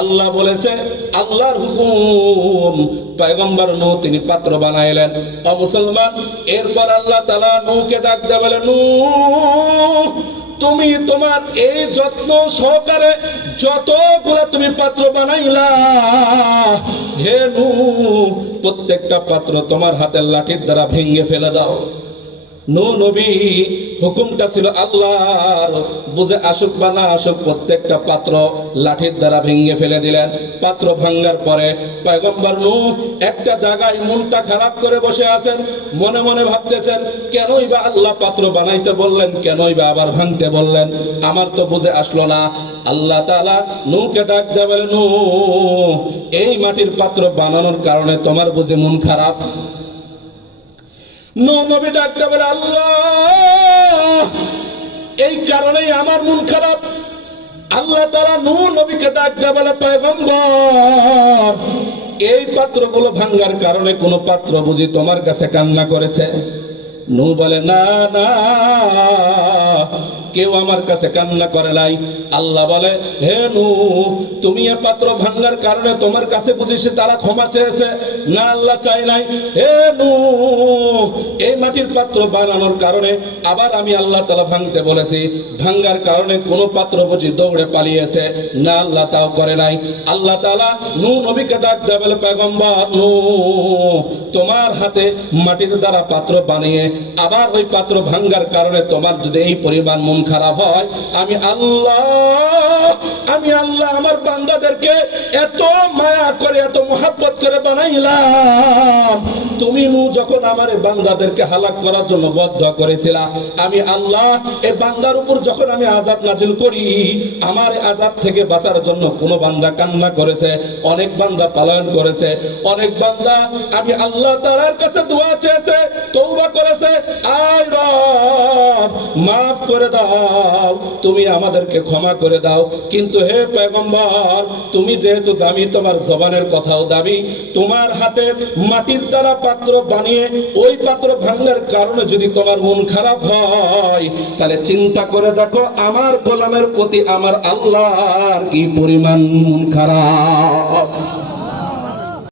আল্লাহ বলেছে, আল্লাহর হুকুম, পয়গম্বর নূহ তিনি পাত্র বানাইলেন। ও মুসলমান, এরপর আল্লাহ তাআলা নূহকে ডাক দিয়ে বলে, নূহ, তুমি তোমার এই যত্ন সহকারে যতগুলো তুমি পাত্র বানাইলা, হে নূহ, প্রত্যেকটা পাত্র তোমার হাতের লাঠির দ্বারা ভেঙে ফেলে দাও। নূহ নবী হুকুমটা ছিল আল্লাহর, বুঝে আসুক বা না আসুক প্রত্যেকটা পাত্র লাঠির দ্বারা ভেঙে ফেলে দিলেন। পাত্র ভাঙ্গার পরে পয়গম্বর নূহ একটা জায়গায় মনটা খারাপ করে বসে আছেন, মনে মনে ভাবতেছেন, কেনই বা আল্লাহ পাত্র বানাইতে বললেন, কেনই বা আবার ভাঙতে বললেন, আমার তো বুঝে আসলো না। আল্লাহ তাআলা নূহকে ডাক দিয়ে বলে, নূহ, এই মাটির পাত্র বানানোর কারণে তোমার বুঝে মন খারাপ? নূহ নবী ডাকতে বলে, আল্লাহ, এই কারণেই আমার মন খারাপ। আল্লাহ তাআলা নূহ নবীকে ডাকতে বলে, পয়গম্বর, এই পাত্রগুলো ভাঙ্গার কারণে কোন পাত্র বুঝি তোমার কাছে কান্না করেছে? নূহ বলে, না না, কেউ আমার কাছে কান্না করে নাই। আল্লাহ বলে, হে নূহ, তুমি এ পাত্র ভাঙ্গার কারণে তোমার কাছে বুঝিস তারা ক্ষমা চেয়েছে? না, আল্লাহ চাই নাই। হে নূহ, এই মাটির পাত্র বানানোর কারণে আবার আমি আল্লাহ তাআলা ভাঙতে বলেছি, ভাঙ্গার কারণে কোন পাত্র বুঝি দৌড়ে পালিয়েছে? না, আল্লাহ তাও করে নাই। আল্লাহ তাআলা নূহ নবীকে ডাক দিয়ে বলে, পয়গম্বর নূহ, তোমার হাতে মাটির দ্বারা পাত্র বানিয়ে আবার ওই পাত্র ভাঙ্গার কারণে তোমার যদি এই পরিমাণ মন খারাপ হয়, আমি আল্লাহ আমার বান্দাদেরকে এত মায়া করে, এত মোহাব্বত করে বানাইলাম। তুমি নূহ যখন আমার বান্দাদেরকে হালাক করার জন্য বদ্ধ করেছিলা, আমি আল্লাহ এই বান্দার উপর যখন আমি আযাব নাজিল করি, আমার আযাব থেকে বাঁচার জন্য কোন বান্দা কান্না করেছে? অনেক বান্দা পলায়ন করেছে, অনেক বান্দা আমি আল্লাহ তাআলার কাছে দোয়া চেয়েছে, তওবা করেছে, আয় রব মাফ করে দাও, তুমি আমাদেরকে ক্ষমা করে দাও। কিন্তু হে পয়গম্বর, তুমি যেহেতু দামি, তোমার জবানের কথাও দাবি, তোমার হাতে মাটির দ্বারা পাত্র বানিয়ে ওই পাত্র ভাঙার কারণে যদি তোমার মন খারাপ হয়, তাহলে চিন্তা করে দেখো আমার গোলামের প্রতি আমার আল্লাহর কি পরিমাণ মন খারাপ।